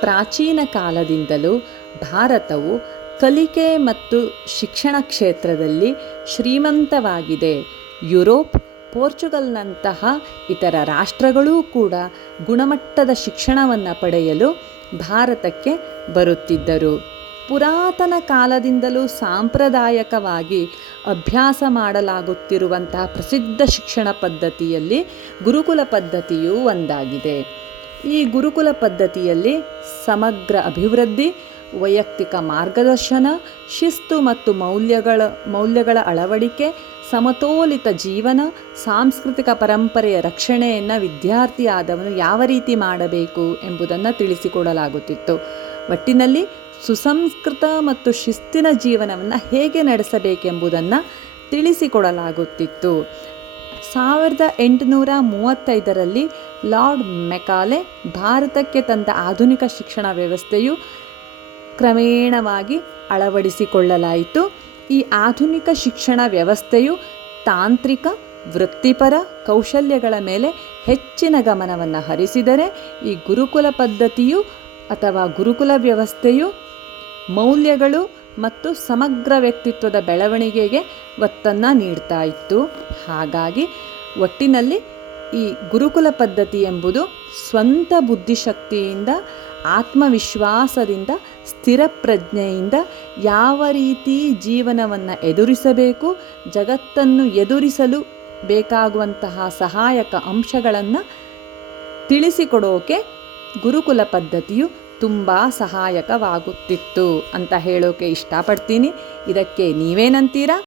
ಪ್ರಾಚೀನ ಕಾಲದಿಂದಲೂ ಭಾರತವು ಕಲಿಕೆ ಮತ್ತು ಶಿಕ್ಷಣ ಕ್ಷೇತ್ರದಲ್ಲಿ ಶ್ರೀಮಂತವಾಗಿದೆ. ಯುರೋಪ್, ಪೋರ್ಚುಗಲ್ನಂತಹ ಇತರ ರಾಷ್ಟ್ರಗಳೂ ಕೂಡ ಗುಣಮಟ್ಟದ ಶಿಕ್ಷಣವನ್ನು ಪಡೆಯಲು ಭಾರತಕ್ಕೆ ಬರುತ್ತಿದ್ದರು. ಪುರಾತನ ಕಾಲದಿಂದಲೂ ಸಾಂಪ್ರದಾಯಕವಾಗಿ ಅಭ್ಯಾಸ ಮಾಡಲಾಗುತ್ತಿರುವಂತಹ ಪ್ರಸಿದ್ಧ ಶಿಕ್ಷಣ ಪದ್ಧತಿಯಲ್ಲಿ ಗುರುಕುಲ ಪದ್ಧತಿಯೂ ಒಂದಾಗಿದೆ. ಈ ಗುರುಕುಲ ಪದ್ಧತಿಯಲ್ಲಿ ಸಮಗ್ರ ಅಭಿವೃದ್ಧಿ, ವೈಯಕ್ತಿಕ ಮಾರ್ಗದರ್ಶನ, ಶಿಸ್ತು ಮತ್ತು ಮೌಲ್ಯಗಳ ಮೌಲ್ಯಗಳ ಅಳವಡಿಕೆ, ಸಮತೋಲಿತ ಜೀವನ, ಸಾಂಸ್ಕೃತಿಕ ಪರಂಪರೆಯ ರಕ್ಷಣೆಯನ್ನು ವಿದ್ಯಾರ್ಥಿಯಾದವನು ಯಾವ ರೀತಿ ಮಾಡಬೇಕು ಎಂಬುದನ್ನು ತಿಳಿಸಿಕೊಡಲಾಗುತ್ತಿತ್ತು. ಒಟ್ಟಿನಲ್ಲಿ ಸುಸಂಸ್ಕೃತ ಮತ್ತು ಶಿಸ್ತಿನ ಜೀವನವನ್ನು ಹೇಗೆ ನಡೆಸಬೇಕೆಂಬುದನ್ನು ತಿಳಿಸಿಕೊಡಲಾಗುತ್ತಿತ್ತು. ಸಾವಿರದ ಎಂಟುನೂರ ಮೂವತ್ತೈದರಲ್ಲಿ ಲಾರ್ಡ್ ಮೆಕಾಲೆ ಭಾರತಕ್ಕೆ ತಂದ ಆಧುನಿಕ ಶಿಕ್ಷಣ ವ್ಯವಸ್ಥೆಯು ಕ್ರಮೇಣವಾಗಿ ಅಳವಡಿಸಿಕೊಳ್ಳಲಾಯಿತು. ಈ ಆಧುನಿಕ ಶಿಕ್ಷಣ ವ್ಯವಸ್ಥೆಯು ತಾಂತ್ರಿಕ, ವೃತ್ತಿಪರ ಕೌಶಲ್ಯಗಳ ಮೇಲೆ ಹೆಚ್ಚಿನ ಗಮನವನ್ನು ಹರಿಸಿದರೆ ಈ ಗುರುಕುಲ ಪದ್ಧತಿಯು ಅಥವಾ ಗುರುಕುಲ ವ್ಯವಸ್ಥೆಯು ಮೌಲ್ಯಗಳು ಮತ್ತು ಸಮಗ್ರ ವ್ಯಕ್ತಿತ್ವದ ಬೆಳವಣಿಗೆಗೆ ಒತ್ತನ್ನು ನೀಡ್ತಾ ಇತ್ತು. ಹಾಗಾಗಿ ಒಟ್ಟಿನಲ್ಲಿ ಈ ಗುರುಕುಲ ಪದ್ಧತಿ ಎಂಬುದು ಸ್ವಂತ ಬುದ್ಧಿಶಕ್ತಿಯಿಂದ, ಆತ್ಮವಿಶ್ವಾಸದಿಂದ, ಸ್ಥಿರ ಪ್ರಜ್ಞೆಯಿಂದ ಯಾವ ರೀತಿ ಜೀವನವನ್ನು ಎದುರಿಸಬೇಕು, ಜಗತ್ತನ್ನು ಎದುರಿಸಲು ಬೇಕಾಗುವಂತಹ ಸಹಾಯಕ ಅಂಶಗಳನ್ನು ತಿಳಿಸಿಕೊಡೋಕೆ ಗುರುಕುಲ ಪದ್ಧತಿಯು ತುಂಬ ಸಹಾಯಕವಾಗುತ್ತಿತ್ತು ಅಂತ ಹೇಳೋಕೆ ಇಷ್ಟಪಡ್ತೀನಿ. ಇದಕ್ಕೆ ನೀವೇನಂತೀರಾ?